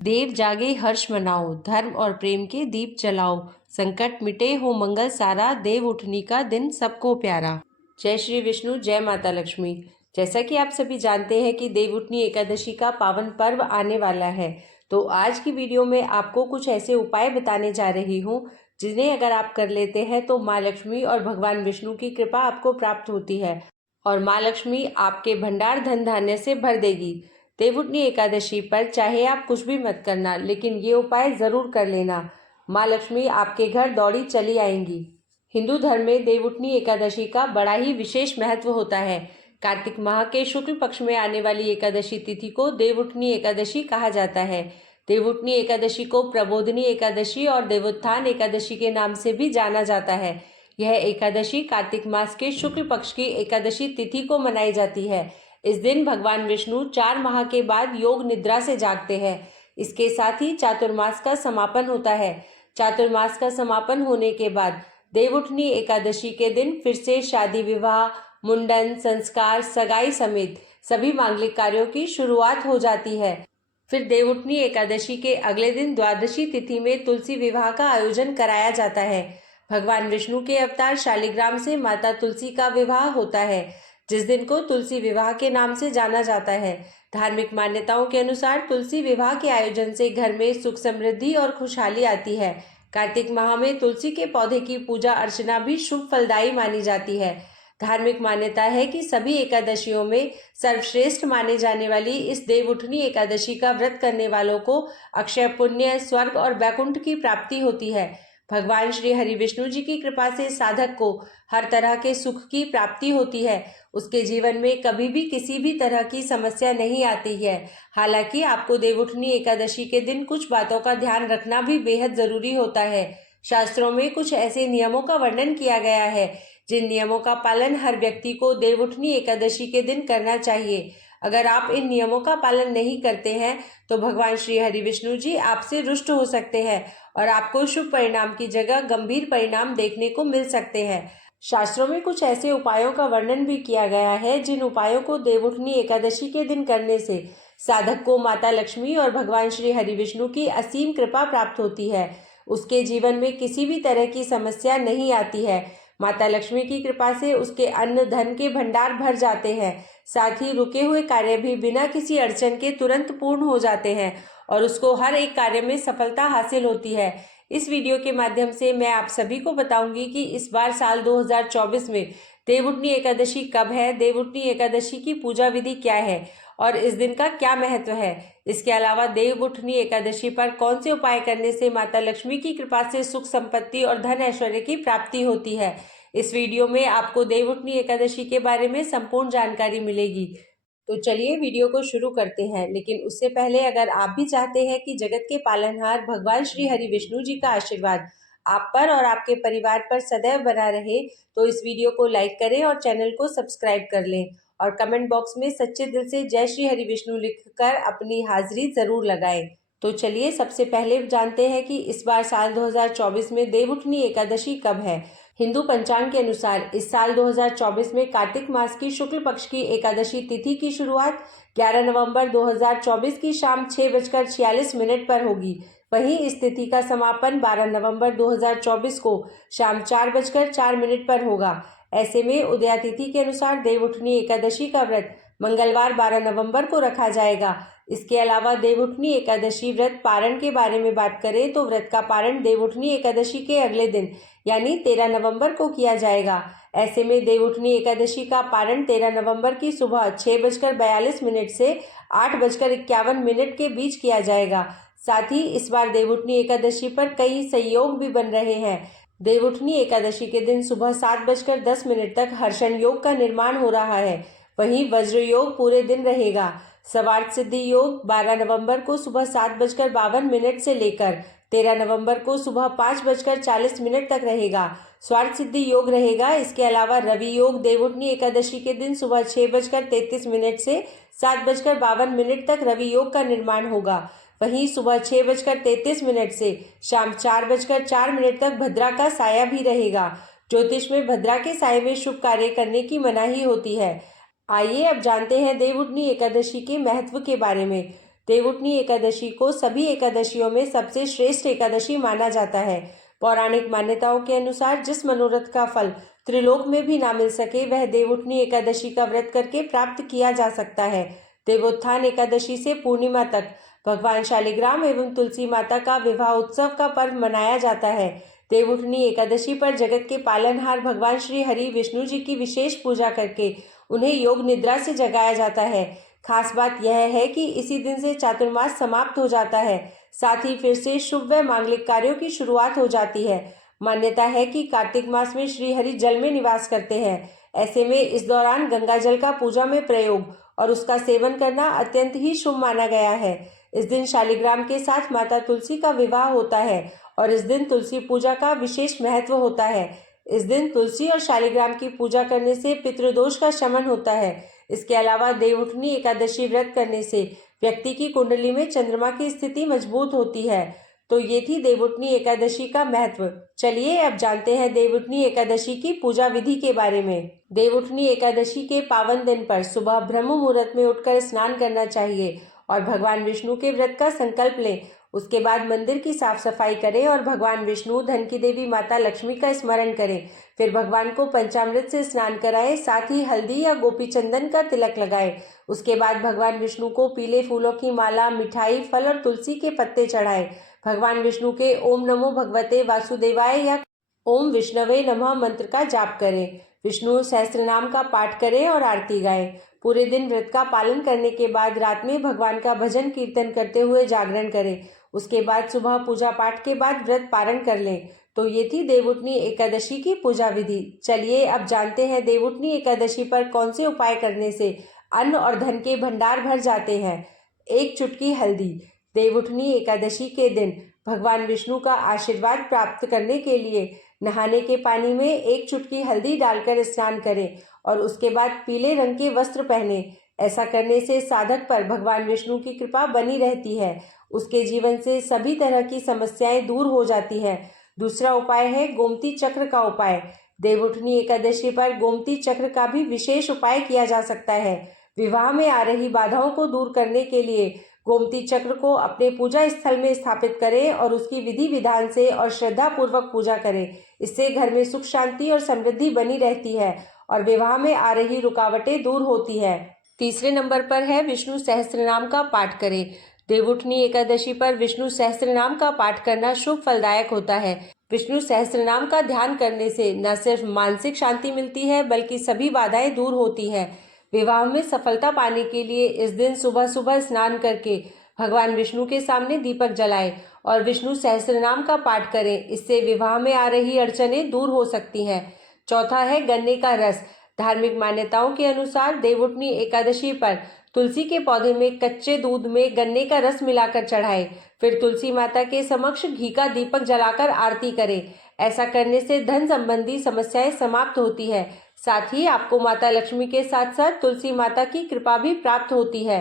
देव जागे हर्ष मनाओ, धर्म और प्रेम के दीप जलाओ, संकट मिटे हो मंगल सारा, देव उठनी का दिन सबको प्यारा। जय श्री विष्णु, जय माता लक्ष्मी। जैसा कि आप सभी जानते हैं कि देव उठनी एकादशी का पावन पर्व आने वाला है, तो आज की वीडियो में आपको कुछ ऐसे उपाय बताने जा रही हूँ जिन्हें अगर आप कर लेते हैं तो माँ लक्ष्मी और भगवान विष्णु की कृपा आपको प्राप्त होती है और माँ लक्ष्मी आपके भंडार धन धान्य से भर देगी। देवउठनी एकादशी पर चाहे आप कुछ भी मत करना, लेकिन ये उपाय जरूर कर लेना। माँ लक्ष्मी आपके घर दौड़ी चली आएंगी। हिंदू धर्म में देवउठनी एकादशी का बड़ा ही विशेष महत्व होता है। कार्तिक माह के शुक्ल पक्ष में आने वाली एकादशी तिथि को देवउठनी एकादशी कहा जाता है। देवउठनी एकादशी को प्रबोधनी एकादशी और देवोत्थान एकादशी के नाम से भी जाना जाता है। यह एकादशी कार्तिक मास के शुक्ल पक्ष की एकादशी तिथि को मनाई जाती है। इस दिन भगवान विष्णु 4 माह के बाद योग निद्रा से जागते हैं। इसके साथ ही चातुर्मास का समापन होता है। चातुर्मास का समापन होने के बाद देवउठनी एकादशी के दिन फिर से शादी विवाह, मुंडन, संस्कार, सगाई समेत सभी मांगलिक कार्यों की शुरुआत हो जाती है। फिर देवउठनी एकादशी के अगले दिन द्वादशी तिथि में तुलसी विवाह का आयोजन कराया जाता है। भगवान विष्णु के अवतार शालिग्राम से माता तुलसी का विवाह होता है, जिस दिन को तुलसी विवाह के नाम से जाना जाता है। धार्मिक मान्यताओं के अनुसार तुलसी विवाह के आयोजन से घर में सुख समृद्धि और खुशहाली आती है। कार्तिक माह में तुलसी के पौधे की पूजा अर्चना भी शुभ फलदायी मानी जाती है। धार्मिक मान्यता है कि सभी एकादशियों में सर्वश्रेष्ठ माने जाने वाली इस देवउठनी एकादशी का व्रत करने वालों को अक्षय पुण्य, स्वर्ग और वैकुंठ की प्राप्ति होती है। भगवान श्री हरि विष्णु जी की कृपा से साधक को हर तरह के सुख की प्राप्ति होती है। उसके जीवन में कभी भी किसी भी तरह की समस्या नहीं आती है। हालांकि आपको देवउठनी एकादशी के दिन कुछ बातों का ध्यान रखना भी बेहद जरूरी होता है। शास्त्रों में कुछ ऐसे नियमों का वर्णन किया गया है जिन नियमों का पालन हर व्यक्ति को देवउठनी एकादशी के दिन करना चाहिए। अगर आप इन नियमों का पालन नहीं करते हैं तो भगवान श्री हरि विष्णु जी आपसे रुष्ट हो सकते हैं और आपको शुभ परिणाम की जगह गंभीर परिणाम देखने को मिल सकते हैं। शास्त्रों में कुछ ऐसे उपायों का वर्णन भी किया गया है जिन उपायों को देवउठनी एकादशी के दिन करने से साधक को माता लक्ष्मी और भगवान श्री हरि विष्णु की असीम कृपा प्राप्त होती है। उसके जीवन में किसी भी तरह की समस्या नहीं आती है। माता लक्ष्मी की कृपा से उसके अन्न धन के भंडार भर जाते हैं। साथ ही रुके हुए कार्य भी बिना किसी अड़चन के तुरंत पूर्ण हो जाते हैं और उसको हर एक कार्य में सफलता हासिल होती है। इस वीडियो के माध्यम से मैं आप सभी को बताऊंगी कि इस बार साल 2024 में देवउठनी एकादशी कब है, देवउठनी एकादशी की पूजा विधि क्या है और इस दिन का क्या महत्व है। इसके अलावा देवउठनी एकादशी पर कौन से उपाय करने से माता लक्ष्मी की कृपा से सुख संपत्ति और धन ऐश्वर्य की प्राप्ति होती है। इस वीडियो में आपको देवउठनी एकादशी के बारे में संपूर्ण जानकारी मिलेगी। तो चलिए वीडियो को शुरू करते हैं, लेकिन उससे पहले अगर आप भी चाहते हैं कि जगत के पालनहार भगवान श्री हरि विष्णु जी का आशीर्वाद आप पर और आपके परिवार पर सदैव बना रहे, तो इस वीडियो को लाइक करें और चैनल को सब्सक्राइब कर लें और कमेंट बॉक्स में सच्चे दिल से जय श्री हरि विष्णु लिखकर अपनी हाजिरी जरूर लगाएं। तो चलिए सबसे पहले जानते हैं कि इस बार साल 2024 में देवउठनी एकादशी कब है। हिंदू पंचांग के अनुसार इस साल 2024 में कार्तिक मास की शुक्ल पक्ष की एकादशी तिथि की शुरुआत 11 नवंबर 2024 की शाम 6:46 पर होगी। वहीं इस तिथि का समापन 12 नवंबर 2024 को शाम 4:04 पर होगा। ऐसे में उदया तिथि के अनुसार देवउठनी एकादशी का व्रत मंगलवार 12 नवंबर को रखा जाएगा। इसके अलावा देवउठनी एकादशी व्रत पारण के बारे में बात करें तो व्रत का पारण देवउठनी एकादशी के अगले दिन यानी 13 नवंबर को किया जाएगा। ऐसे में देवउठनी एकादशी का पारण 13 नवंबर की सुबह 6:42 से 8:51 के बीच किया जाएगा। साथ ही इस बार देवउठनी एकादशी पर कई संयोग भी बन रहे हैं। देवउठनी एकादशी के दिन सुबह 7:10 तक हर्षण योग का निर्माण हो रहा है। वहीं वज्र योग पूरे दिन रहेगा। सर्वार्थ सिद्धि योग 12 नवंबर को सुबह 7:52 से लेकर 13 नवंबर को सुबह 5:40 तक रहेगा। स्वार्थ सिद्धि योग रहेगा। इसके अलावा रवि योग देवउठनी एकादशी के दिन सुबह 6:33 से 7:52 तक रवि योग का निर्माण होगा। वहीं सुबह 6:33 से शाम 4:04 तक भद्रा का साया भी रहेगा। ज्योतिष में भद्रा के साये में शुभ कार्य करने की मनाही होती है। आइए अब जानते हैं देवउठनी एकादशी के महत्व के बारे में। देवउठनी एकादशी को सभी एकादशियों में सबसे श्रेष्ठ एकादशी माना जाता है। पौराणिक मान्यताओं के अनुसार जिस मनोरथ का फल त्रिलोक में भी ना मिल सके, वह देवउठनी एकादशी का व्रत करके प्राप्त किया जा सकता है। देवोत्थान एकादशी से पूर्णिमा तक भगवान शालिग्राम एवं तुलसी माता का विवाह उत्सव का पर्व मनाया जाता है। देवउठनी एकादशी पर जगत के पालनहार भगवान श्री हरि विष्णु जी की विशेष पूजा करके उन्हें योग निद्रा से जगाया जाता है। खास बात यह है कि इसी दिन से चातुर्मास समाप्त हो जाता है, साथ ही फिर से शुभ व मांगलिक कार्यों की शुरुआत हो जाती है। मान्यता है कि कार्तिक मास में श्री हरि जल में निवास करते हैं। ऐसे में इस दौरान गंगा जल का पूजा में प्रयोग और उसका सेवन करना अत्यंत ही शुभ माना गया है। इस दिन शालिग्राम के साथ माता तुलसी का विवाह होता है और इस दिन तुलसी पूजा का विशेष महत्व होता है। इस दिन तुलसी और शालिग्राम की पूजा करने से पितृदोष का शमन होता है। इसके अलावा देवउठनी एकादशी व्रत करने से व्यक्ति की कुंडली में चंद्रमा की स्थिति मजबूत होती है। तो ये थी देवउठनी एकादशी का महत्व। चलिए अब जानते हैं देवउठनी एकादशी की पूजा विधि के बारे में। देवउठनी एकादशी के पावन दिन पर सुबह ब्रह्म मुहूर्त में उठकर स्नान करना चाहिए और भगवान विष्णु के व्रत का संकल्प लें। उसके बाद मंदिर की साफ सफाई करें और भगवान विष्णु, धन की देवी माता लक्ष्मी का स्मरण करें। फिर भगवान को पंचामृत से स्नान कराएं, साथ ही हल्दी या गोपी चंदन का तिलक लगाएं। उसके बाद भगवान विष्णु को पीले फूलों की माला, मिठाई, फल और तुलसी के पत्ते चढ़ाएं। भगवान विष्णु के ओम नमो भगवते वासुदेवाय या ओम विष्णवे नमः मंत्र का जाप करें। विष्णु सहस्त्रनाम का पाठ करें और आरती गाएं। पूरे दिन व्रत का पालन करने के बाद रात में भगवान का भजन कीर्तन करते हुए जागरण करें। उसके बाद सुबह पूजा पाठ के बाद व्रत पारण कर लें। तो ये थी देवउठनी एकादशी की पूजा विधि। चलिए अब जानते हैं देवउठनी एकादशी पर कौन से उपाय करने से अन्न और धन के भंडार भर जाते हैं। 1 चुटकी हल्दी। देवउठनी एकादशी के दिन भगवान विष्णु का आशीर्वाद प्राप्त करने के लिए नहाने के पानी में 1 चुटकी हल्दी डालकर स्नान करें और उसके बाद पीले रंग के वस्त्र पहने। ऐसा करने से साधक पर भगवान विष्णु की कृपा बनी रहती है। उसके जीवन से सभी तरह की समस्याएं दूर हो जाती हैं। दूसरा उपाय है गोमती चक्र का उपाय। देवउठनी एकादशी पर गोमती चक्र का भी विशेष उपाय किया जा सकता है। विवाह में आ रही बाधाओं को दूर करने के लिए गोमती चक्र को अपने पूजा स्थल में स्थापित करें और उसकी विधि विधान से और श्रद्धा पूर्वक पूजा करें। इससे घर में सुख, शांति और समृद्धि बनी रहती है और विवाह में आ रही रुकावटें दूर होती है। तीसरे नंबर पर है विष्णु सहस्त्रनाम का पाठ करें। देवउठनी एकादशी पर विष्णु सहस्त्रनाम का पाठ करना शुभ फलदायक होता है। विष्णु सहस्त्रनाम का ध्यान करने से न सिर्फ मानसिक शांति मिलती है बल्कि सभी बाधाएं दूर होती हैं। विवाह में सफलता पाने के लिए इस दिन सुबह सुबह स्नान करके भगवान विष्णु के सामने दीपक जलाएं और विष्णु सहस्त्रनाम का पाठ करें। इससे विवाह में आ रही अड़चनें दूर हो सकती हैं। चौथा है गन्ने का रस। धार्मिक मान्यताओं के अनुसार देवउठनी एकादशी पर तुलसी के पौधे में कच्चे दूध में गन्ने का रस मिलाकर चढ़ाएं। फिर तुलसी माता के समक्ष घी का दीपक जलाकर आरती करें। ऐसा करने से धन संबंधी समस्याएं समाप्त होती है। साथ ही आपको माता लक्ष्मी के साथ साथ तुलसी माता की कृपा भी प्राप्त होती है।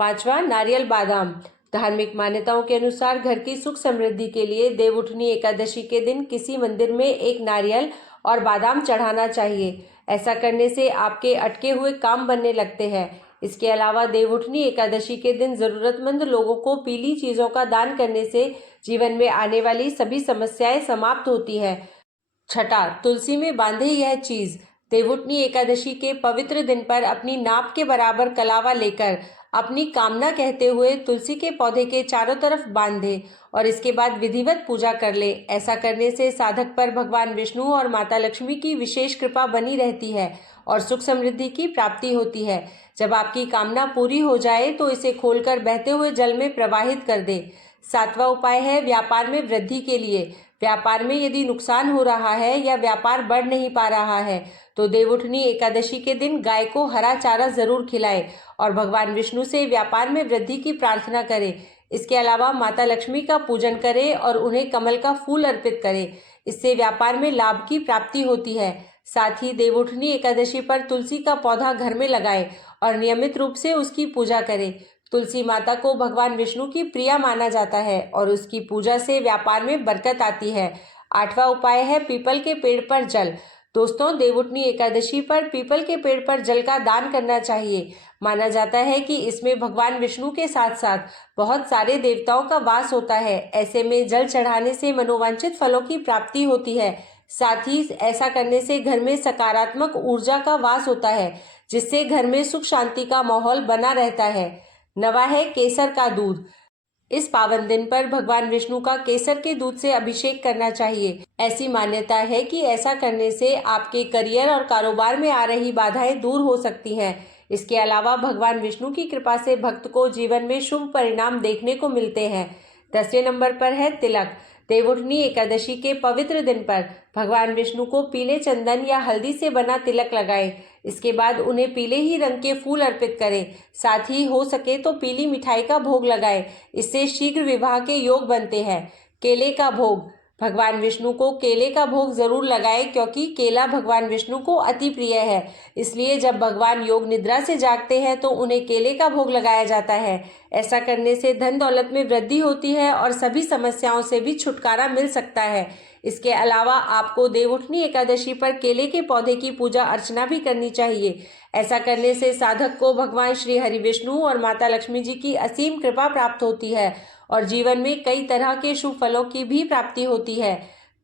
पांचवा, नारियल बादाम। धार्मिक मान्यताओं के अनुसार घर की सुख समृद्धि के लिए देवउठनी एकादशी के दिन किसी मंदिर में 1 नारियल और बादाम चढ़ाना चाहिए। ऐसा करने से आपके अटके हुए काम बनने लगते हैं। इसके अलावा देवउठनी एकादशी के दिन जरूरतमंद लोगों को पीली चीजों का दान करने से जीवन में आने वाली सभी समस्याएं समाप्त होती है। छठा, तुलसी में बांधे यह चीज। देवउठनी एकादशी के पवित्र दिन पर अपनी नाप के बराबर कलावा लेकर अपनी कामना कहते हुए तुलसी के पौधे के चारों तरफ बांधे और इसके बाद विधिवत पूजा कर ले। ऐसा करने से साधक पर भगवान विष्णु और माता लक्ष्मी की विशेष कृपा बनी रहती है और सुख समृद्धि की प्राप्ति होती है। जब आपकी कामना पूरी हो जाए तो इसे खोलकर बहते हुए जल में प्रवाहित कर दे। सातवां उपाय है व्यापार में वृद्धि के लिए। व्यापार में यदि नुकसान हो रहा है या व्यापार बढ़ नहीं पा रहा है तो देवउठनी एकादशी के दिन गाय को हरा चारा जरूर खिलाएं और भगवान विष्णु से व्यापार में वृद्धि की प्रार्थना करें। इसके अलावा माता लक्ष्मी का पूजन करें और उन्हें कमल का फूल अर्पित करें। इससे व्यापार में लाभ की प्राप्ति होती है। साथ ही देवउठनी एकादशी पर तुलसी का पौधा घर में लगाएं और नियमित रूप से उसकी पूजा करें। तुलसी माता को भगवान विष्णु की प्रिया माना जाता है और उसकी पूजा से व्यापार में बरकत आती है। आठवां उपाय है पीपल के पेड़ पर जल। दोस्तों, देवउठनी एकादशी पर पीपल के पेड़ पर जल का दान करना चाहिए। माना जाता है कि इसमें भगवान विष्णु के साथ साथ बहुत सारे देवताओं का वास होता है। ऐसे में जल चढ़ाने से मनोवांछित फलों की प्राप्ति होती है। साथ ही ऐसा करने से घर में सकारात्मक ऊर्जा का वास होता है, जिससे घर में सुख शांति का माहौल बना रहता है। 9वां है केसर का दूध। इस पावन दिन पर भगवान विष्णु का केसर के दूध से अभिषेक करना चाहिए। ऐसी मान्यता है कि ऐसा करने से आपके करियर और कारोबार में आ रही बाधाएं दूर हो सकती हैं। इसके अलावा भगवान विष्णु की कृपा से भक्त को जीवन में शुभ परिणाम देखने को मिलते हैं। 10वें नंबर पर है तिलक। देवउठनी एकादशी के पवित्र दिन पर भगवान विष्णु को पीले चंदन या हल्दी से बना तिलक लगाएं। इसके बाद उन्हें पीले ही रंग के फूल अर्पित करें। साथ ही हो सके तो पीली मिठाई का भोग लगाएं। इससे शीघ्र विवाह के योग बनते हैं। केले का भोग। भगवान विष्णु को केले का भोग जरूर लगाएं, क्योंकि केला भगवान विष्णु को अति प्रिय है। इसलिए जब भगवान योग निद्रा से जागते हैं तो उन्हें केले का भोग लगाया जाता है। ऐसा करने से धन दौलत में वृद्धि होती है और सभी समस्याओं से भी छुटकारा मिल सकता है। इसके अलावा आपको देवउठनी एकादशी पर केले के पौधे की पूजा अर्चना भी करनी चाहिए। ऐसा करने से साधक को भगवान श्री हरि विष्णु और माता लक्ष्मी जी की असीम कृपा प्राप्त होती है और जीवन में कई तरह के शुभ फलों की भी प्राप्ति होती है।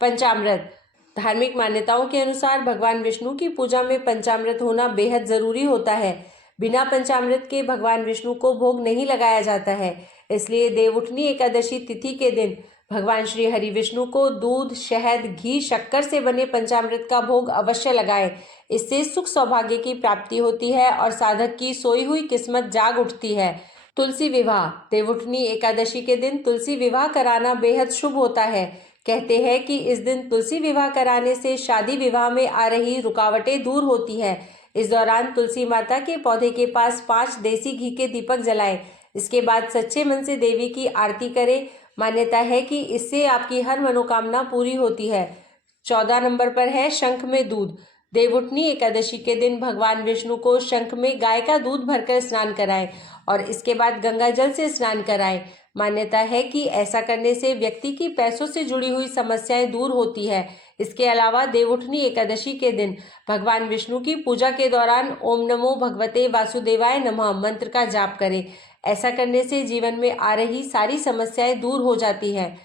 पंचामृत। धार्मिक मान्यताओं के अनुसार भगवान विष्णु की पूजा में पंचामृत होना बेहद जरूरी होता है। बिना पंचामृत के भगवान विष्णु को भोग नहीं लगाया जाता है। इसलिए देवउठनी एकादशी तिथि के दिन भगवान श्री हरि विष्णु को दूध, शहद, घी, शक्कर से बने पंचामृत का भोग अवश्य लगाएं। इससे सुख सौभाग्य की प्राप्ति होती है और साधक की सोई हुई किस्मत जाग उठती है। तुलसी विवाह। देवउठनी एकादशी के दिन तुलसी विवाह कराना बेहद शुभ होता है। कहते हैं कि इस दिन तुलसी विवाह कराने से शादी विवाह में आ रही रुकावटें दूर होती है। इस दौरान तुलसी माता के पौधे के पास 5 देसी घी के दीपक जलाएं। इसके बाद सच्चे मन से देवी की आरती करें। मान्यता है कि इससे आपकी हर मनोकामना पूरी होती है। 14 नंबर पर है शंख में दूध। देवउठनी एकादशी के दिन भगवान विष्णु को शंख में गाय का दूध भरकर स्नान कराएं और इसके बाद गंगा जल से स्नान कराएं। मान्यता है कि ऐसा करने से व्यक्ति की पैसों से जुड़ी हुई समस्याएं दूर होती है। इसके अलावा देवउठनी एकादशी के दिन भगवान विष्णु की पूजा के दौरान ओम नमो भगवते वासुदेवाय नमः मंत्र का जाप करें। ऐसा करने से जीवन में आ रही सारी समस्याएं दूर हो जाती हैं।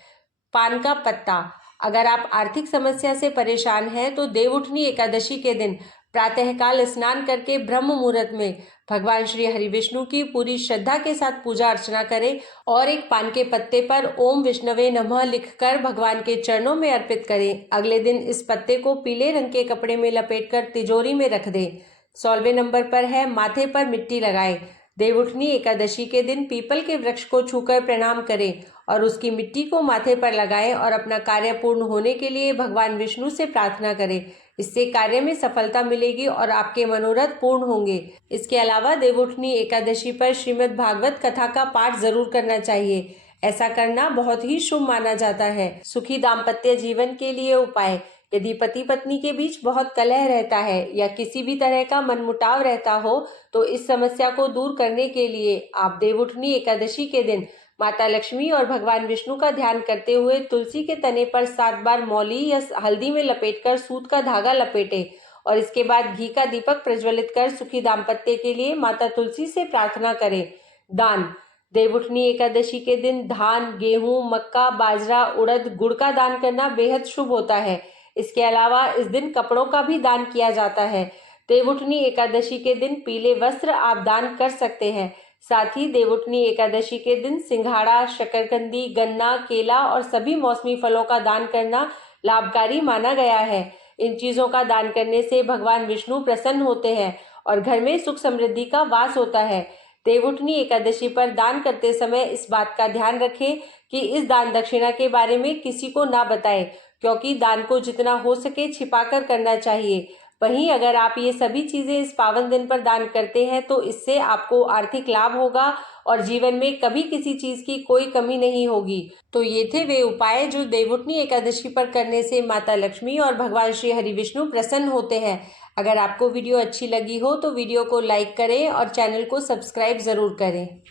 पान का पत्ता। अगर आप आर्थिक समस्या से परेशान हैं तो देवउठनी एकादशी के दिन प्रातःकाल स्नान करके ब्रह्म मुहूर्त में भगवान श्री हरि विष्णु की पूरी श्रद्धा के साथ पूजा अर्चना करें और एक पान के पत्ते पर ओम विष्णवे नमः लिखकर भगवान के चरणों में अर्पित करें। अगले दिन इस पत्ते को पीले रंग के कपड़े में लपेटकर तिजोरी में रख दें। 16वें नंबर पर है माथे पर मिट्टी लगाएं। देवउठनी एकादशी के दिन पीपल के वृक्ष को छूकर प्रणाम करें और उसकी मिट्टी को माथे पर लगाएं और अपना कार्य पूर्ण होने के लिए भगवान विष्णु से प्रार्थना करें। इससे कार्य में सफलता मिलेगी और आपके मनोरथ पूर्ण होंगे। इसके अलावा देवउठनी एकादशी पर श्रीमद् भागवत कथा का पाठ जरूर करना चाहिए। ऐसा करना बहुत ही शुभ माना जाता है। सुखी दाम्पत्य जीवन के लिए उपाय। यदि पति पत्नी के बीच बहुत कलह रहता है या किसी भी तरह का मनमुटाव रहता हो तो इस समस्या को दूर करने के लिए आप देवउठनी एकादशी के दिन माता लक्ष्मी और भगवान विष्णु का ध्यान करते हुए तुलसी के तने पर 7 बार मौली या हल्दी में लपेटकर सूत का धागा लपेटे और इसके बाद घी का दीपक प्रज्वलित कर सुखी दाम्पत्य के लिए माता तुलसी से प्रार्थना करें। दान। देवउठनी एकादशी के दिन धान, गेहूं, मक्का, बाजरा, उड़द, गुड़ का दान करना बेहद शुभ होता है। इसके अलावा इस दिन कपड़ों का भी दान किया जाता है। देवउठनी एकादशी के दिन पीले वस्त्र आप दान कर सकते हैं। साथ ही देवउठनी एकादशी के दिन सिंघाड़ा, शकरकंदी, गन्ना, केला और सभी मौसमी फलों का दान करना लाभकारी माना गया है। इन चीजों का दान करने से भगवान विष्णु प्रसन्न होते हैं और घर में सुख समृद्धि का वास होता है। देवउठनी एकादशी पर दान करते समय इस बात का ध्यान रखें कि इस दान दक्षिणा के बारे में किसी को ना बताएं, क्योंकि दान को जितना हो सके छिपाकर करना चाहिए। वहीं अगर आप ये सभी चीजें इस पावन दिन पर दान करते हैं तो इससे आपको आर्थिक लाभ होगा और जीवन में कभी किसी चीज की कोई कमी नहीं होगी। तो ये थे वे उपाय जो देवउठनी एकादशी पर करने से माता लक्ष्मी और भगवान श्री हरि विष्णु प्रसन्न होते हैं। अगर आपको वीडियो अच्छी लगी हो तो वीडियो को लाइक करें और चैनल को सब्सक्राइब जरूर करें।